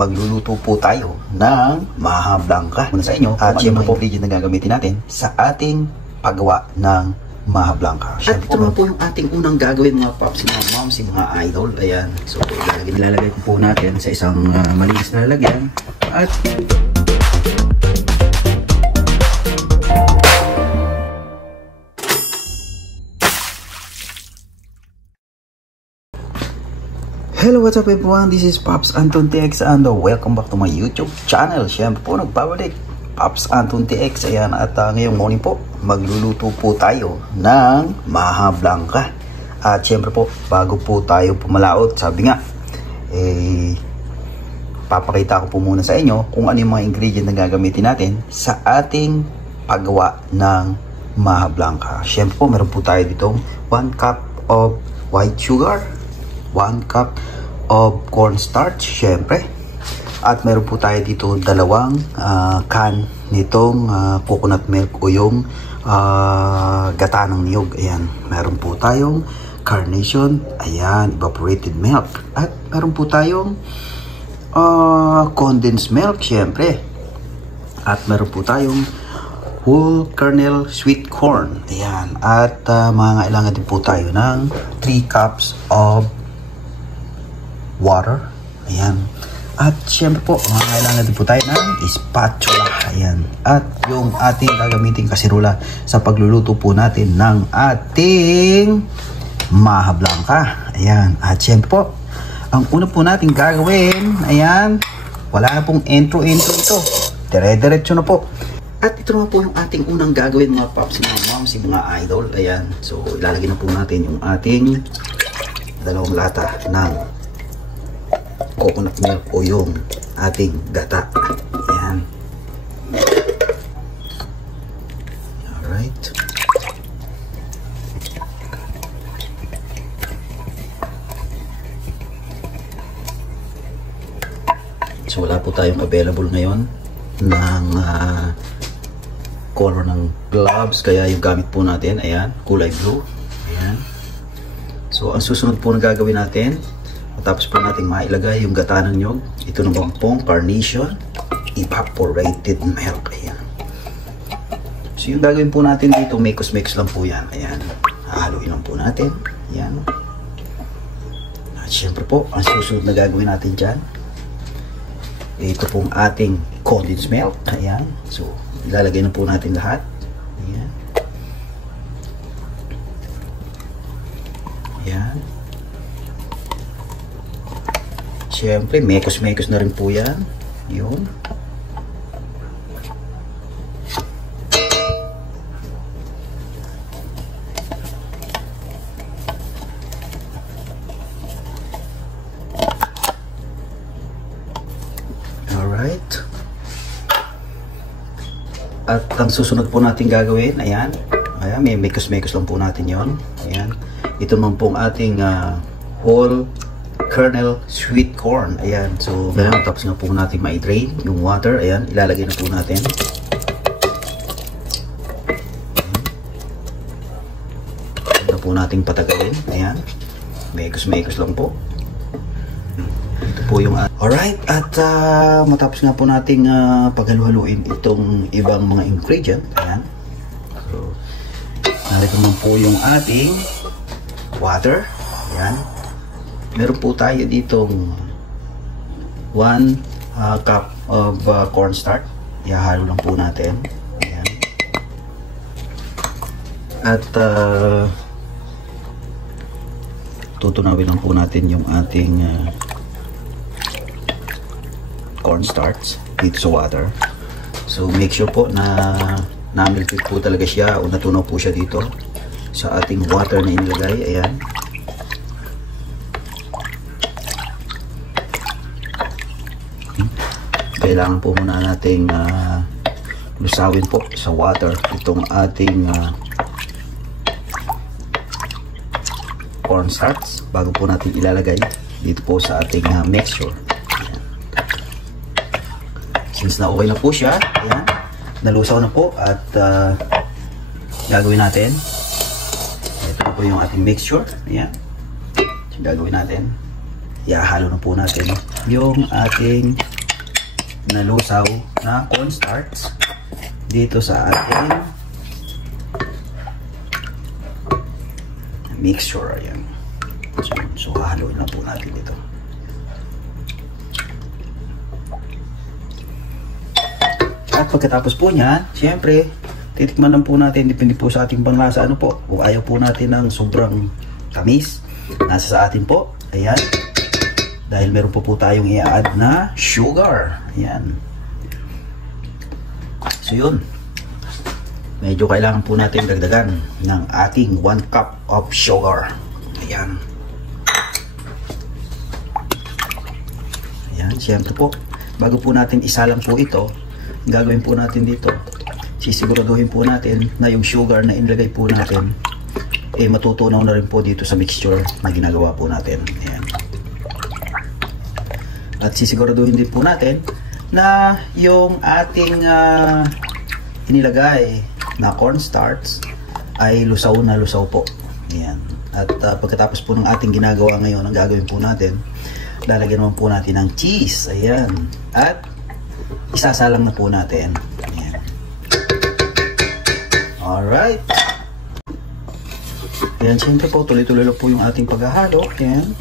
magluluto po tayo ng maha blanca. Muna sa inyo, at siyempre po ingredient na gagamitin natin sa ating paggawa ng maha blanca. At ito naman po yung ating unang gagawin mga paps, mga moms, mga idol. Ayan, so ilalagay po natin sa isang malinis na lalagyan. At hello, what's up everyone? This is Pops Anton TX and welcome back to my YouTube channel. Siyempre po, nagbabalik Pops Anton TX. Ayan, at ngayong morning po, magluluto po tayo ng maha blanca. At siyempre po, bago po tayo pumalaot, sabi nga, papakita ko po muna sa inyo kung ano yung mga ingredient na gagamitin natin sa ating paggawa ng maha blanca. Siyempre po, meron po tayo ditong 1 cup of white sugar, 1 cup of cornstarch, syempre. At meron po tayo dito 2 can nitong coconut milk o yung gata ng niyog. Ayan, meron po tayong carnation, ayan, evaporated milk. At meron po tayong condensed milk, syempre. At meron po tayong whole kernel sweet corn, ayan. At mga kailangan din po tayo ng 3 cups of water, ayan. At syempre po, kailangan din po tayo ng spatula, ayan. At yung ating gagamitin kasirola sa pagluluto po natin ng ating maha blanca, ayan. At syempre po, ang una po natin gagawin, ayan, wala na pong intro ito, dire-diretso na po. At ito naman po yung ating unang gagawin mga paps, mga moms, mga idol, ayan. So ilalagay na po natin yung ating 2 lata ng coconut milk o yung ating gata. Ayan. Alright. So wala po tayong available ngayon ng color ng gloves, kaya yung gamit po natin, ayan, kulay blue. Ayan. So ang susunod po na gagawin natin, tapos po natin mailagay yung gata ng nyog. Ito naman pong carnation evaporated milk. Ayan. So yung gagawin po natin dito, mix lang po yan. Ayan. Haluin lang po natin. Ayan. At syempre po, ang susunod na gagawin natin dyan, ito pong ating condensed milk. Ayan. So ilalagay na po natin lahat. Ayan. Ayan. Siyempre, mekos na rin po yan. Yun. Alright. At ang susunod po natin gagawin, ayan. Ayan, may mekos lang po natin yon. Ayan. Ito naman pong ating whole kernel sweet corn, ayan. So ngayon, tapos nga po natin ma-drain yung water, ayan, ilalagay na po natin. Ito po natin patagalin, ayan. Mekos lang po. Ito po yung alright, at matapos nga po nating paghalu-haluin itong ibang mga ingredient, ayan. So narito naman po yung ating water, ayan. Meron po tayo ditong 1 cup of cornstarch. Ihahalo lang po natin. Ayan. At tutunawin lang po natin yung ating cornstarch dito sa water. So make sure po na na-melted po talaga siya o natunaw po siya dito sa ating water na inilagay. Ayan. Kailangan po muna nating lusawin po sa water itong ating cornstarch bago po natin ilalagay dito po sa ating mixture. Ayan. Since na okay na po siya, ayan, nalusaw na po, at gagawin natin, ito na po yung ating mixture. Ayan. So, gagawin natin, ihahalo na po natin yung ating nalusaw na cornstarch dito sa ating mixture. Ayan. So hahaluin lang po natin ito. At pagkatapos po niyan, siyempre, titikman lang po natin, depende po sa ating panlasa, ano po, kung ayaw po natin ng sobrang tamis, nasa sa atin po. Ayan. Dahil meron po tayong i-add na sugar. Ayan. So yun. Medyo kailangan po natin dagdagan ng ating 1 cup of sugar. Ayan. Ayan, siyempre po, bago po natin isalang po ito, gagawin po natin dito, sisiguraduhin po natin na yung sugar na inilagay po natin matutunaw na rin po dito sa mixture na ginagawa po natin. Ayan. At sisiguraduhin din po natin na yung ating inilagay na cornstarch ay lusaw na lusaw po. Ayan. At pagkatapos po ng ating ginagawa ngayon, ang gagawin po natin, lalagyan naman po natin ng cheese. Ayan. At isasalang na po natin. Ayan. Alright. Ayan, siyempre po, tuloy-tuloy lang po yung ating paghahalo. Ayan.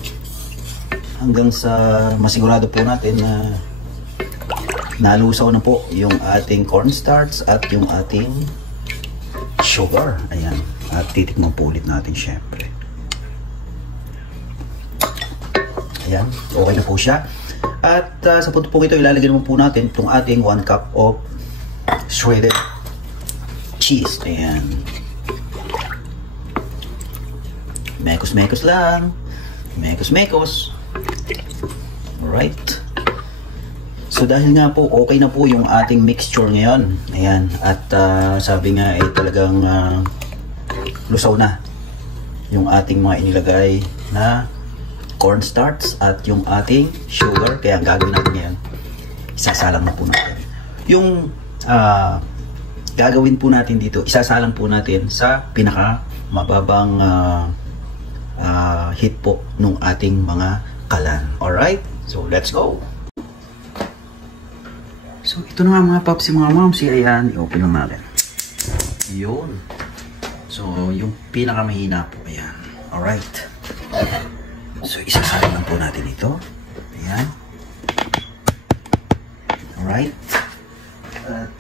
Hanggang sa masigurado po natin na nalusaw na po yung ating cornstarch at yung ating sugar. Ayan. At titikman po ulit natin siyempre. Ayan. Okay na po siya. At sa punto po ito, ilalagay naman po natin itong ating 1 cup of shredded cheese. Ayan. Mekos-mekos lang. Mekos-mekos. Alright. So dahil nga po, okay na po yung ating mixture ngayon. Ayan. At sabi nga talagang lusaw na yung ating mga inilagay na cornstarch at yung ating sugar. Kaya ang gagawin natin ngayon, isasalang na po natin. Yung gagawin po natin dito, isasalang po natin sa pinaka mababang heat po nung ating mga kalan. Alright? So let's go! So ito na nga mga paps, mga moms, ayan, i-open lang natin. Yun. So yung pinaka mahina po, ayan. Alright. So isasalang lang po natin ito. Ayan. Alright. At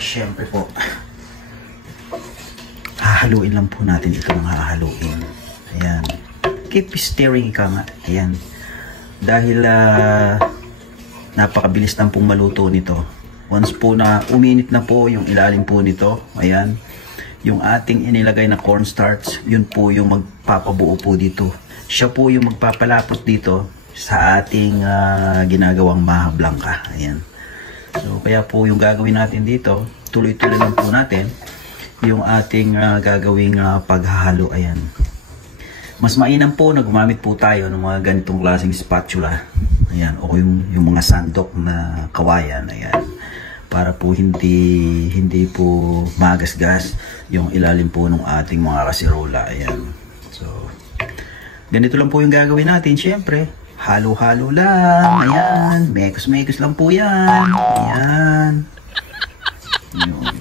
syempre po, hahaluin lang po natin ito ng hahaluin. Ayan. Keep stirring ka nga. Ayan. Dahil napakabilis lang pong maluto nito. Once po na uminit na po yung ilalim po nito, ayan, yung ating inilagay na cornstarch, yun po yung magpapabuo po dito. Siya po yung magpapalapot dito sa ating ginagawang maha blanca. Ayan. So kaya po yung gagawin natin dito, tuloy-tuloy lang po natin yung ating gagawing paghahalo. Ayan. Mas mainam po na gumamit po tayo ng mga ganitong klaseng spatula. Ayan, o yung mga sandok na kawayan. Ayan. Para po hindi po magasgas yung ilalim po ng ating mga kasirola. Ayan. So, ganito lang po yung gagawin natin. Siyempre, halo-halo lang. Ayan. Mekos-mekos lang po yan. Ayan. Yun.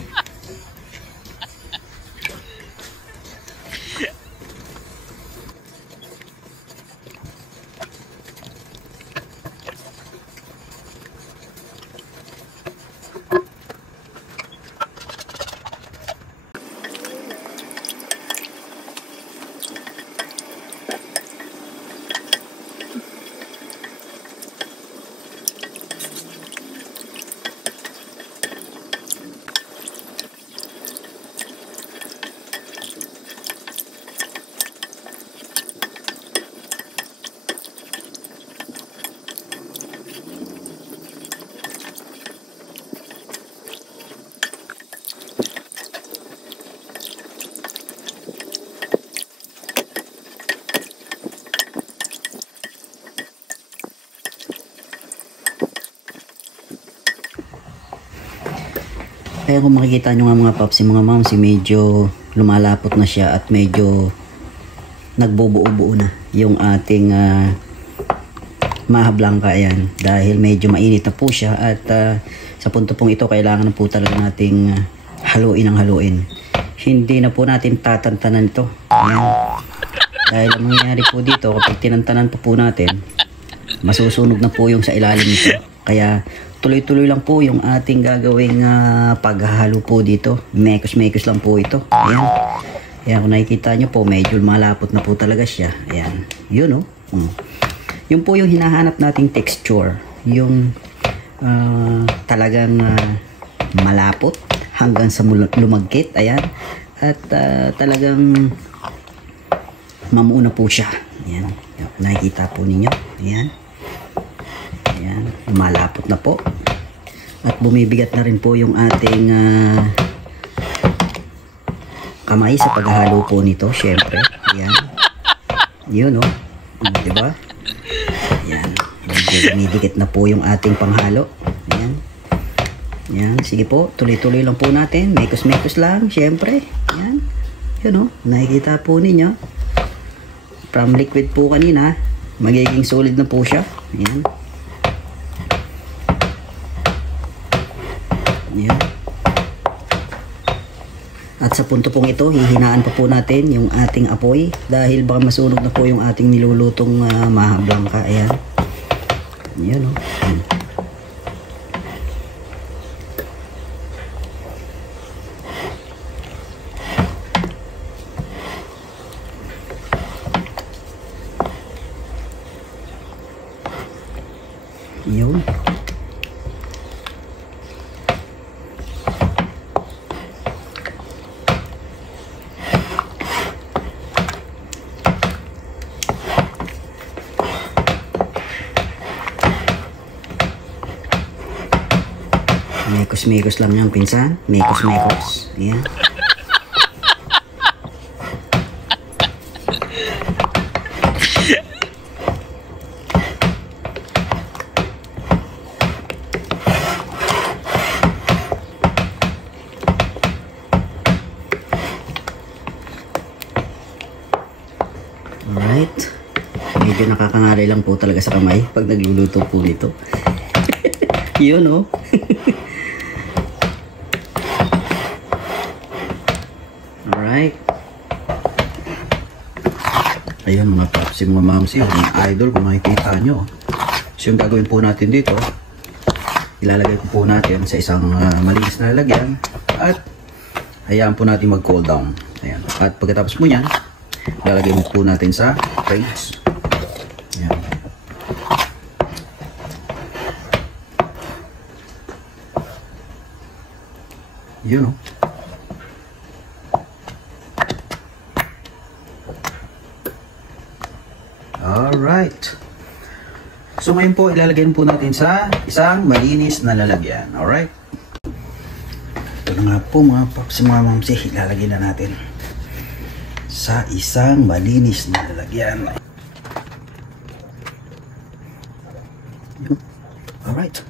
Kaya kung makikita nyo nga mga paps, mga moms, medyo lumalapot na siya at medyo nagbubuo-buo na yung ating Maha Blanca, ayan. Dahil medyo mainit na po siya at sa punto pong ito kailangan na po talaga nating haluin ang haluin. Hindi na po natin tatantanan ito. Ayan. Dahil ang mangyayari po dito kapag tinantanan po natin, masusunog na po yung sa ilalim nito. Kaya tuloy-tuloy lang po yung ating gagawing paghahalo po dito. Mekos-mekos lang po ito. Ayan. Ayan, kung nakikita nyo po, medyo malapot na po talaga siya. Ayan. Yun, Yun po yung hinahanap nating texture. Yung talagang malapot hanggang sa lumagkit. Ayan. At talagang mamuuna po siya. Ayan. Nakikita po ninyo. Ayan. Ayan. Malapot na po. At bumibigat na rin po yung ating kamay sa paghahalo po nito, syempre. Ayan. Yun, diba? Ayan. Bumidikit na po yung ating panghalo. Ayan. Ayan. Sige po, tuloy-tuloy lang po natin. Mekos-mekos lang, syempre. Ayan. Yun, nakikita po ninyo. From liquid po kanina, magiging solid na po siya. Ayan. Ayan. At sa punto pong ito, hihinaan pa po natin yung ating apoy dahil baka masunog na po yung ating nilulutong Maha Blanca. Ayan. Ayan, Yun. Mekos-mekos lang yung pinsan. Mekos-mekos. Ayan. Alright. Medyo nakakangalay lang po talaga sa kamay pag nagluluto po nito. Yun, Alright. Ayan mga paps, mga mamsi, mga idol, kung makikita nyo. So yung gagawin po natin dito, ilalagay ko po natin sa isang malinis na lalagyan at hayaan po natin mag-cool down. Ayan. At pagkatapos po yan, ilalagay po natin sa fridge. Ayan. Yun, Alright. So ngayon po, ilalagay po natin sa isang malinis na lalagyan. Alright. Ito na nga po mga paps, mga mamsi, ilalagay na natin sa isang malinis na lalagyan. Alright.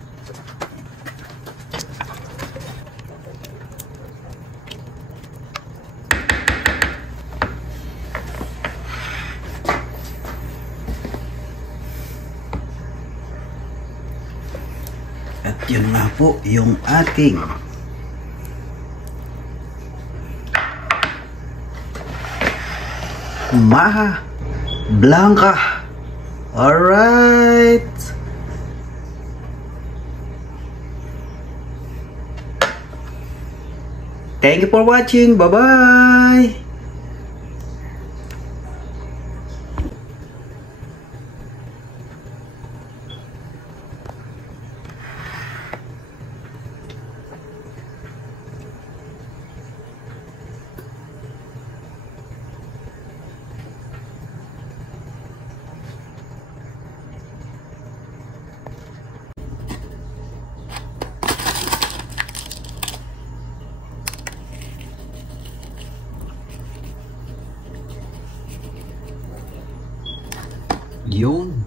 At yun nga po yung ating Maha Blanca. Alright. Thank you for watching. Bye-bye. Yun.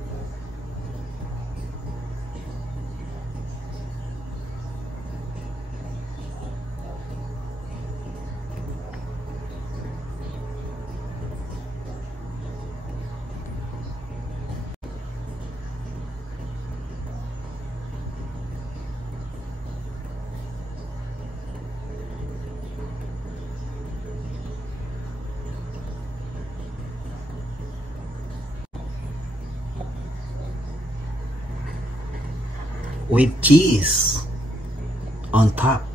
with cheese on top.